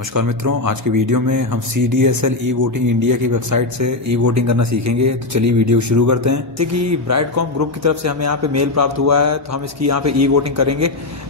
नमस्कार मित्रों, आज की वीडियो में हम CDSL ई वोटिंग इंडिया की वेबसाइट से ई वोटिंग करना सीखेंगे। तो चलिए वीडियो शुरू करते हैं। जैसे कि ब्राइटकॉम ग्रुप की तरफ से हमें यहाँ पे मेल प्राप्त हुआ है, तो हम इसकी यहाँ पे ई वोटिंग करेंगे।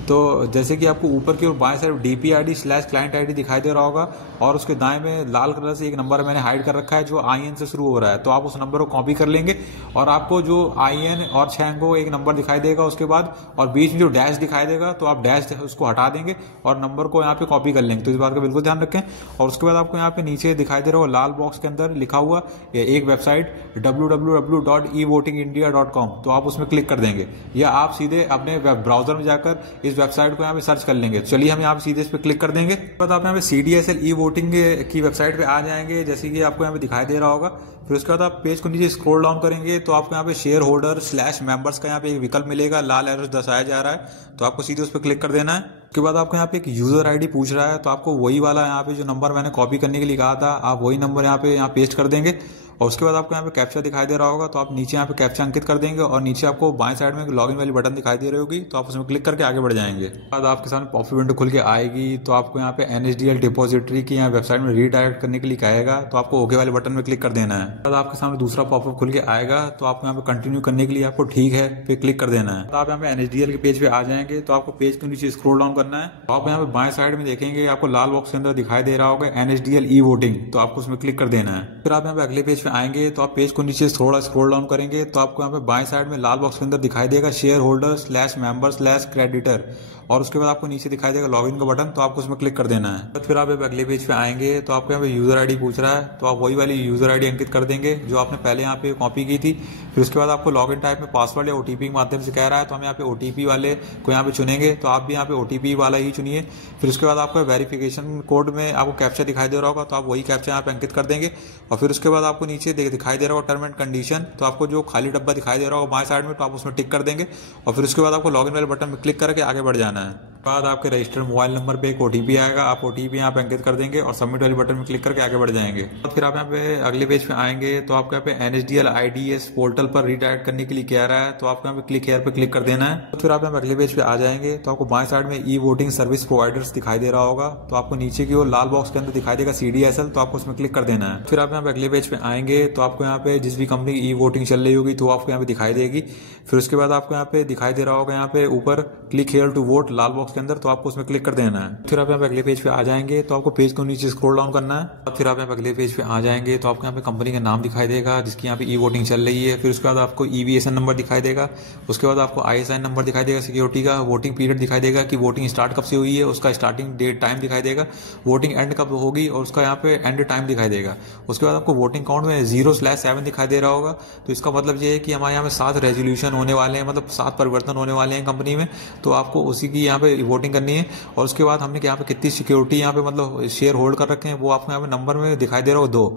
तो जैसे कि आपको ऊपर की ओर बाएं साइड DPID/क्लाइंट ID दिखाई दे रहा होगा और उसके दाएं में लाल कलर से एक नंबर मैंने हाइड कर रखा है जो IN से शुरू हो रहा है। तो आप उस नंबर को कॉपी कर लेंगे और आपको जो IN और 6 अंकों एक नंबर दिखाई देगा उसके बाद, और बीच में जो डैश दिखाई देगा तो आप डैश उसको हटा देंगे और नंबर को यहाँ पे कॉपी कर लेंगे। तो इस बात का बिल्कुल ध्यान रखें। और उसके बाद आपको यहाँ पे नीचे दिखाई दे रहा होगा लाल बॉक्स के अंदर लिखा हुआ एक वेबसाइट www.evotingindia.com, तो आप उसमें क्लिक कर देंगे या आप सीधे अपने वेब ब्राउजर में जाकर इस वेबसाइट को यहाँ पे सर्च कर लेंगे। चलिए हम यहाँ पे सीधे इस पे क्लिक कर देंगे। उसके बाद आप यहाँ पे CDSL ई वोटिंग की वेबसाइट पे आ जाएंगे, जैसे कि आपको यहाँ पे दिखाई दे रहा होगा। फिर उसके बाद आप पेज को नीचे स्क्रॉल डाउन करेंगे तो आपको यहाँ पे शेयर होल्डर/मेंबर्स का यहाँ पे एक विकल्प मिलेगा, लाल एरो दर्शाया जा रहा है, तो आपको सीधे उस पर क्लिक कर देना है। उसके बाद आपको यहाँ पे एक यूजर ID पूछ रहा है, तो आपको वही वाला यहाँ पे जो नंबर मैंने कॉपी करने के लिए कहा था, आप वही नंबर यहाँ पेस्ट कर देंगे। और उसके बाद आपको यहाँ पे कैप्चा दिखाई दे रहा होगा, तो आप नीचे यहाँ पे कैप्चा अंकित कर देंगे और नीचे आपको बाएं साइड में लॉगिन वाली बटन दिखाई दे रही होगी, तो आप उसमें क्लिक करके आगे बढ़ जाएंगे। बाद आपके सामने पॉपअप विंडो खुल के आएगी, तो आपको यहाँ पे NSDL डिपॉजिटरी की यहाँ वेबसाइट में रीडायरेक्ट करने के लिए कहेगा, तो आपको ओके वाले बटन में क्लिक कर देना है। बाद आपके सामने दूसरा पॉपअप खुल के आएगा, तो आपको यहाँ पे कंटिन्यू करने के लिए आपको ठीक है पे क्लिक कर देना है। तो आप यहाँ पे NSDL के पेज पे आ जाएंगे, तो आपको पेज के नीचे स्क्रॉल डाउन करना है। तो आप यहाँ पे बाएं साइड में देखेंगे आपको लाल बॉक्स के अंदर दिखाई दे रहा होगा NSDL ई वोटिंग, तो आपको उसमें क्लिक कर देना है। फिर आप यहाँ पे अगले पेज पे आएंगे, तो आप पेज को नीचे थोड़ा स्क्रॉल डाउन करेंगे तो आपको यहाँ पे बाएं साइड में लाल बॉक्स के अंदर दिखाई देगा शेयर होल्डर/मेंबर/क्रेडिटर, और उसके बाद आपको नीचे दिखाई देगा लॉगिन का बटन, तो आपको उसमें क्लिक कर देना है। तो फिर आप अगले पेज पे आएंगे, तो आपको यहाँ पे यूजर ID पूछ रहा है, तो आप वही वाली यूजर ID अंकित कर देंगे जो आपने पहले यहाँ पे कॉपी की थी। फिर उसके बाद आपको लॉगिन टाइप में पासवर्ड या OTP के माध्यम से कह रहा है, तो हम यहाँ पे OTP वाले को यहाँ पे चुनेंगे, तो आप भी यहाँ पे OTP वाला ही चुनिए। फिर उसके बाद आपको वेरिफिकेशन कोड में आपको कैप्चा दिखाई दे रहा होगा, तो आप वही कैप्चा यहाँ पे अंकित कर देंगे। और फिर उसके बाद आपको नीचे दिखाई दे रहा होगा टर्म एंड कंडीशन, तो आपको जो खाली डब्बा दिखाई दे रहा होगा बाएं साइड में, तो आप उसमें टिक कर देंगे और फिर उसके बाद आपको लॉगिन वाले बटन में क्लिक करके आगे बढ़ जाना है। बाद आपके रजिस्टर्ड मोबाइल नंबर पे एक OTP आएगा, आप OTP यहाँ पे अंकित कर देंगे और सबमिट वाले बटन में क्लिक करके आगे बढ़ जाएंगे। तो फिर आप यहाँ पे अगले पेज पे आएंगे, तो आपको यहाँ पे NSDL IDS पोर्टल पर रीडायरेक्ट करने के लिए कह रहा है, तो आपको यहाँ पे क्लिक हेयर पे क्लिक कर देना है। तो फिर आप यहाँ पे अगले पेज पे आ जाएंगे, तो आपको बाएं साइड में ई वोटिंग सर्विस प्रोवाइडर्स दिखाई दे रहा होगा, तो आपको नीचे की ओर लाल बॉक्स के अंदर दिखाई देगा CDSL, तो आपको उसमें क्लिक कर देना है। फिर आप यहाँ पे अगले पेज पे आएंगे, तो आपको यहाँ पे जिस भी कंपनी की ई वोटिंग चल रही होगी तो आपको यहाँ पे दिखाई देगी। फिर उसके बाद आपको यहाँ पे दिखाई दे रहा होगा यहाँ पे ऊपर क्लिक हेयर टू वोट लाल बॉक्स के अंदर, तो आपको उसमें क्लिक कर देना है। फिर आप यहाँ पे अगले पेज पे आ जाएंगे, तो आपको पेज को नीचे स्क्रॉल डाउन करना है। और फिर आप यहाँ पे अगले पेज पे आ जाएंगे, तो आपको यहाँ पे कंपनी का नाम दिखाई देगा जिसकी यहाँ पे ई वोटिंग चल रही है। फिर उसके बाद आपको EVSN नंबर दिखाई देगा, उसके बाद आपको ISIN नंबर दिखाई देगा सिक्योरिटी का, वोटिंग पीरियड दिखाई देगा कि वोटिंग स्टार्ट कब से हुई है, उसका स्टार्टिंग डेट टाइम दिखाई देगा, वोटिंग एंड कब होगी और उसका यहाँ पे एंड टाइम दिखाई देगा। उसके बाद आपको वोटिंग काउंट में 0/7 दिखाई दे रहा होगा, तो इसका मतलब ये है कि हमारे यहाँ पे 7 रेजोल्यूशन होने वाले हैं, मतलब 7 परिवर्तन होने वाले हैं कंपनी में, तो आपको उसी की यहाँ पे वोटिंग करनी है। और उसके बाद हमने यहाँ पे कितनी सिक्योरिटी यहाँ पे मतलब शेयर होल्ड कर रखे हैं वो आपको यहाँ पे नंबर में दिखाई दे रहा होगा 2।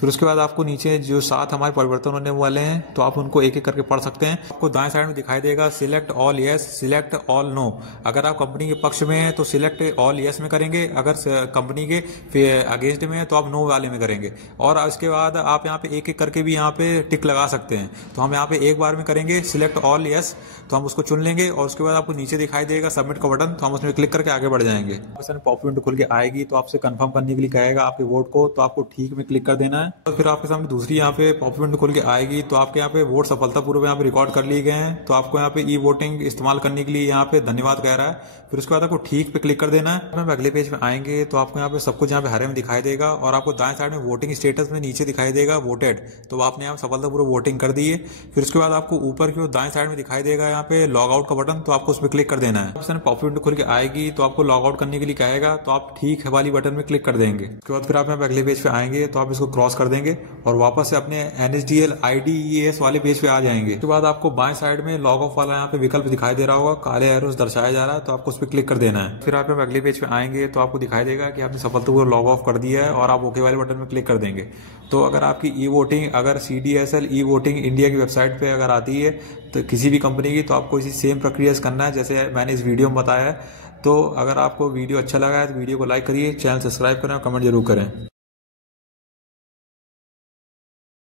फिर उसके बाद आपको नीचे जो 7 हमारे परिवर्तन होने वाले हैं, तो आप उनको एक एक करके पढ़ सकते हैं। आपको दाएं साइड में दिखाई देगा select all yes, select all know. अगर आप कंपनी के पक्ष में हैं तो सिलेक्ट ऑल यस में करेंगे, अगर कंपनी के अगेंस्ट में है तो आप नो वाले में करेंगे। और उसके बाद आप यहाँ पे एक एक करके भी यहाँ पे टिक लगा सकते हैं। तो हम यहाँ पे एक बार में करेंगे सिलेक्ट ऑल यस, तो हम उसको चुन लेंगे और उसके बाद आपको नीचे दिखाई देगा सबमिट का बटन, तो हम उसमें क्लिक करके आगे बढ़ जाएंगे। पॉप विंडो खुल के आएगी, तो आपसे कंफर्म करने के लिए कहेगा आपके वोट को, तो आपको ठीक में क्लिक कर देना है। तो फिर आपके सामने दूसरी यहाँ पे पॉप विंडो खुल के आएगी, तो आपके यहाँ पे वोट सफलतापूर्वक यहाँ पे रिकॉर्ड कर लिए गए हैं, तो आपको यहाँ पे ई वोटिंग इस्तेमाल करने के लिए यहाँ पे धन्यवाद कह रहा है। फिर उसके बाद आपको ठीक पे क्लिक कर देना है। हम अगले पेज में आएंगे, तो आपको यहाँ पे सब कुछ यहाँ पे हरे में दिखाई देगा और आपको दाएं साइड में वोटिंग स्टेटस में नीचे दिखाई देगा वोटेड, तो आपने यहाँ सफलतापूर्वक वोटिंग कर दी है। फिर उसके बाद आपको ऊपर की ओर दाएं साइड में दिखाई देगा यहाँ पे लॉग आउट का बटन, तो आपको उस पर क्लिक कर देना है। पॉप विंडो खुल के आएगी, तो आपको लॉग आउट करने के लिए कहेगा, तो आप ठीक वाली बटन में क्लिक कर देंगे। उसके बाद फिर आप यहाँ पे अगले पेज पे आएंगे, तो आप इसको क्रॉस कर देंगे और वापस से अपने NSDL IDES वाले पेज पे आ जाएंगे। उसके बाद आपको बाएं साइड में लॉग ऑफ वाला यहाँ पे विकल्प दिखाई दे रहा होगा, काले एरोस दर्शाया जा रहा है, तो आपको उस पर क्लिक कर देना है। फिर आप अगले पेज पे आएंगे, तो आपको दिखाई देगा कि आपने सफलतापूर्वक लॉग ऑफ कर दिया है और आप ओके वाले बटन में क्लिक कर देंगे। तो अगर आपकी ई वोटिंग अगर CDSL ई वोटिंग इंडिया की वेबसाइट पे अगर आती है तो किसी भी कंपनी की, तो आपको इसी सेम प्रक्रिया से करना है जैसे मैंने इस वीडियो में बताया है। तो अगर आपको वीडियो अच्छा लगा है तो वीडियो को लाइक करिए, चैनल सब्सक्राइब करें और कमेंट जरूर करें।